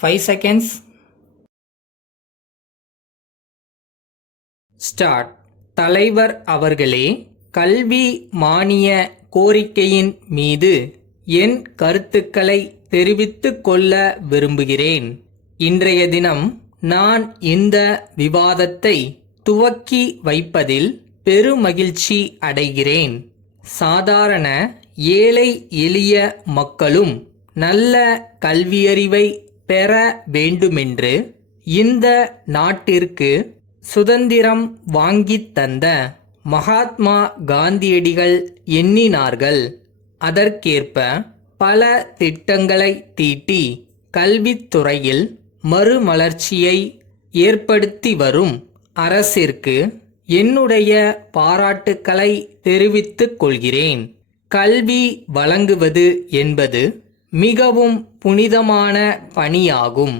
5 seconds. Start. தலைவர் அவர்களே, கல்வி மானிய கோரிக்கையின் மீது என் கருத்துக்களை தெரிவித்துக் கொள்ள விரும்புகிறேன். இன்றைய தினம் நான் இந்த விவாதத்தை துவக்கி வைப்பதில் பெருமகிழ்ச்சி அடைகிறேன். சாதாரண ஏழை எளிய மக்களும் நல்ல கல்வியறிவை பெற வேண்டுமென்று இந்த நாட்டிற்கு சுதந்திரம் வாங்கித் தந்த மகாத்மா காந்தியடிகள் எண்ணினார்கள். அதற்கேற்ப பல திட்டங்களை தீட்டி கல்வித்துறையில் மறுமலர்ச்சியை ஏற்படுத்தி வரும் அரசிற்கு என்னுடைய பாராட்டுக்களை தெரிவித்துக் கொள்கிறேன். கல்வி வழங்குவது என்பது மிகவும் புனிதமான பணியாகும்.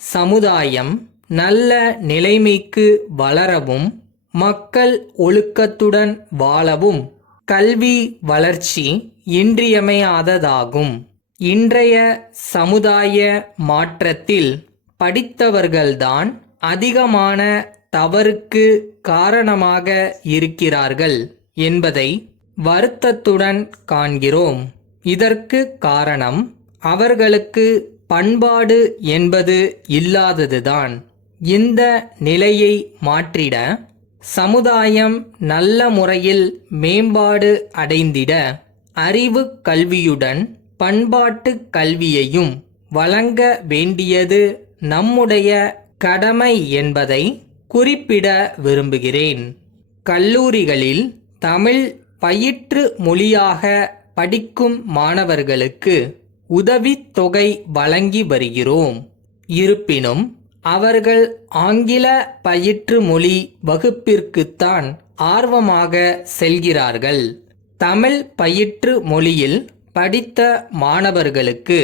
சமுதாயம் நல்ல நிலைமைக்கு வளரவும் மக்கள் ஒழுக்கத்துடன் வாழவும் கல்வி வளர்ச்சி இன்றியமையாததாகும். இன்றைய சமுதாய மாற்றத்தில் படித்தவர்கள்தான் அதிகமான தவறுக்கு காரணமாக இருக்கிறார்கள் என்பதை வருத்தத்துடன் காண்கிறோம். இதற்கு காரணம் அவர்களுக்கு பண்பாடு என்பது இல்லாததுதான். இந்த நிலையை மாற்றிட சமுதாயம் நல்ல முறையில் மேம்பாடு அடைந்திட அறிவு கல்வியுடன் பண்பாட்டு கல்வியையும் வழங்க வேண்டியது நம்முடைய கடமை என்பதை குறிப்பிட விரும்புகிறேன். கல்லூரிகளில் தமிழ் பயிற்று மொழியாக படிக்கும் மாணவர்களுக்கு உதவித்தொகை வழங்கி வருகிறோம். இருப்பினும் அவர்கள் ஆங்கில பயிற்று மொழி வகுப்பிற்குத்தான் ஆர்வமாக செல்கிறார்கள். தமிழ் பயிற்று மொழியில் படித்த மாணவர்களுக்கு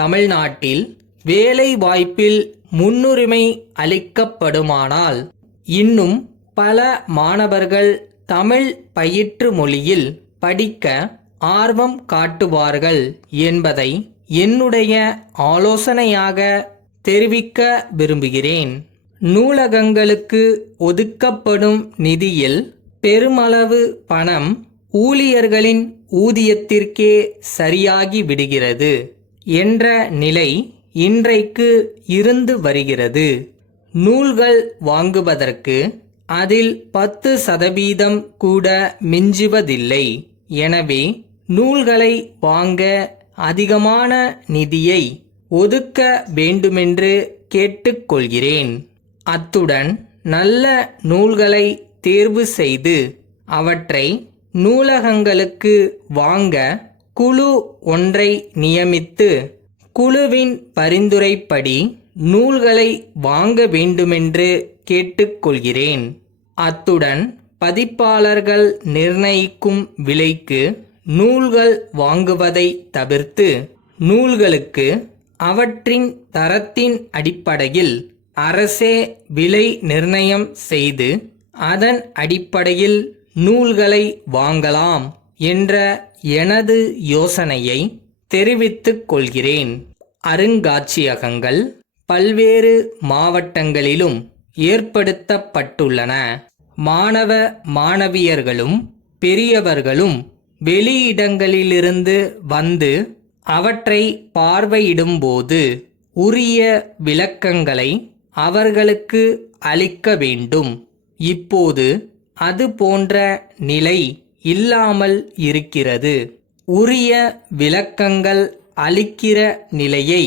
தமிழ்நாட்டில் வேலை வாய்ப்பில் முன்னுரிமை அளிக்கப்படுமானால் இன்னும் பல மாணவர்கள் தமிழ் பயிற்று மொழியில் படிக்க ஆர்வம் காட்டுவார்கள் என்பதை என்னுடைய ஆலோசனையாக தெரிவிக்க விரும்புகிறேன். நூலகங்களுக்கு ஒதுக்கப்படும் நிதியில் பெருமளவு பணம் ஊழியர்களின் ஊதியத்திற்கே சரியாகி விடுகிறது என்ற நிலை இன்றைக்கு இருந்து வருகிறது. நூல்கள் வாங்குவதற்கு அதில் 10% கூட மிஞ்சுவதில்லை. எனவே நூல்களை வாங்க அதிகமான நிதியை ஒதுக்க வேண்டுமென்று கேட்டுக்கொள்கிறேன். அத்துடன் நல்ல நூல்களை தேர்வு செய்து அவற்றை நூலகங்களுக்கு வாங்க குழு ஒன்றை நியமித்து குழுவின் பரிந்துரைப்படி நூல்களை வாங்க வேண்டுமென்று கேட்டுக்கொள்கிறேன். அத்துடன் பதிப்பாளர்கள் நிர்ணயிக்கும் விலைக்கு நூல்கள் வாங்குவதை தவிர்த்து நூல்களுக்கு அவற்றின் தரத்தின் அடிப்படையில் அரசே விலை நிர்ணயம் செய்து அதன் அடிப்படையில் நூல்களை வாங்கலாம் என்ற எனது யோசனையை தெரிவித்துக் கொள்கிறேன். அருங்காட்சியகங்கள் பல்வேறு மாவட்டங்களிலும் ஏற்படுத்தப்பட்டுள்ளன. மாணவ மாணவியர்களும் பெரியவர்களும் வெளியிடங்களிலிருந்து வந்து அவற்றை பார்வையிடும்போது உரிய விளக்கங்களை அவர்களுக்கு அளிக்க வேண்டும். இப்போது அது போன்ற நிலை இல்லாமல் இருக்கிறது. உரிய விளக்கங்கள் அளிக்கிற நிலையை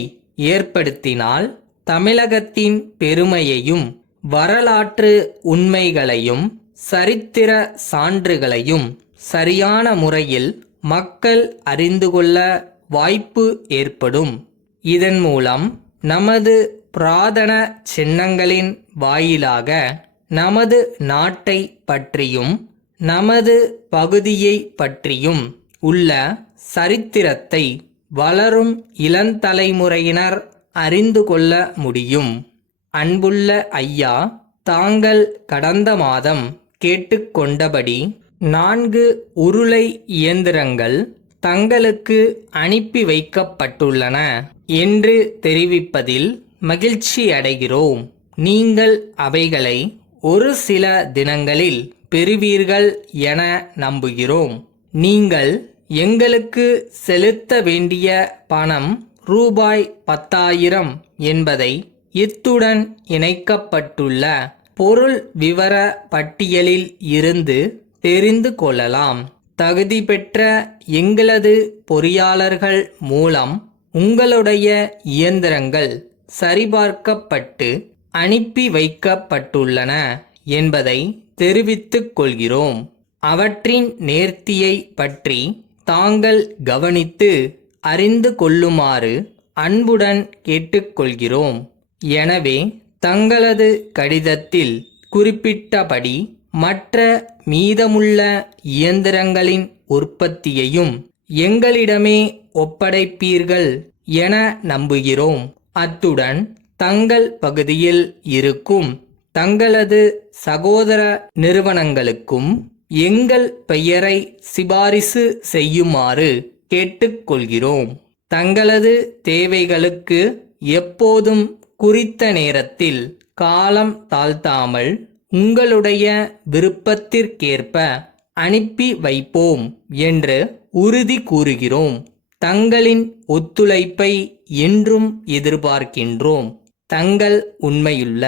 ஏற்படுத்தினால் தமிழகத்தின் பெருமையையும் வரலாற்று உண்மைகளையும் சரித்திர சான்றுகளையும் சரியான முறையில் மக்கள் அறிந்து கொள்ள வாய்ப்பு ஏற்படும். இதன் மூலம் நமது புராதன சின்னங்களின் வாயிலாக நமது நாட்டை பற்றியும் நமது பகுதியை பற்றியும் உள்ள சரித்திரத்தை வளரும் இளந்தலைமுறையினர் அறிந்து கொள்ள முடியும். அன்புள்ள ஐயா, தாங்கள் கடந்த மாதம் கேட்டுக்கொண்டபடி 4 உருளை இயந்திரங்கள் தங்களுக்கு அனுப்பி வைக்கப்பட்டுள்ளன என்று தெரிவிப்பதில் மகிழ்ச்சி அடைகிறோம். நீங்கள் அவைகளை ஒரு சில தினங்களில் பெறுவீர்கள் என நம்புகிறோம். நீங்கள் எங்களுக்கு செலுத்த வேண்டிய பணம் ரூபாய் 10,000 என்பதை இத்துடன் இணைக்கப்பட்டுள்ள பொருள் விவர பட்டியலில் இருந்து தெரிந்து கொள்ளலாம். தகுதி பெற்ற எங்களது பொறியாளர்கள் மூலம் உங்களுடைய இயந்திரங்கள் சரிபார்க்கப்பட்டு அனுப்பி வைக்கப்பட்டுள்ளன என்பதை தெரிவித்துக் கொள்கிறோம். அவற்றின் நேர்த்தியை பற்றி தாங்கள் கவனித்து அறிந்து கொள்ளுமாறு அன்புடன் கேட்டுக்கொள்கிறோம். எனவே தங்களது கடிதத்தில் குறிப்பிட்டபடி மற்ற மீதமுள்ள இயந்திரங்களின் உற்பத்தியையும் எங்களிடமே ஒப்படைப்பீர்கள் என நம்புகிறோம். அத்துடன் தங்கள் பகுதியில் இருக்கும் தங்களது சகோதர நிறுவனங்களுக்கும் எங்கள் பெயரை சிபாரிசு செய்யுமாறு கேட்டுக்கொள்கிறோம். தங்களது தேவைகளுக்கு எப்போதும் குறித்த நேரத்தில் காலம் தாழ்த்தாமல் உங்களுடைய விருப்பத்திற்கேற்ப அனுப்பி வைப்போம் என்று உறுதி கூறுகிறோம். தங்களின் ஒத்துழைப்பை என்றும் எதிர்பார்க்கின்றோம். தங்கள் உண்மையுள்ள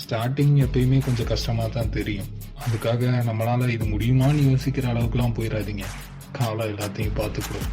ஸ்டார்டிங் எப்பயுமே கொஞ்சம் கஷ்டமாக தான் தெரியும். அதுக்காக நம்மளால் இது முடியுமான்னு யோசிக்கிற அளவுக்குலாம் போயிடாதீங்க. காலம் எல்லாத்தையும் பார்த்துக்கிறோம்.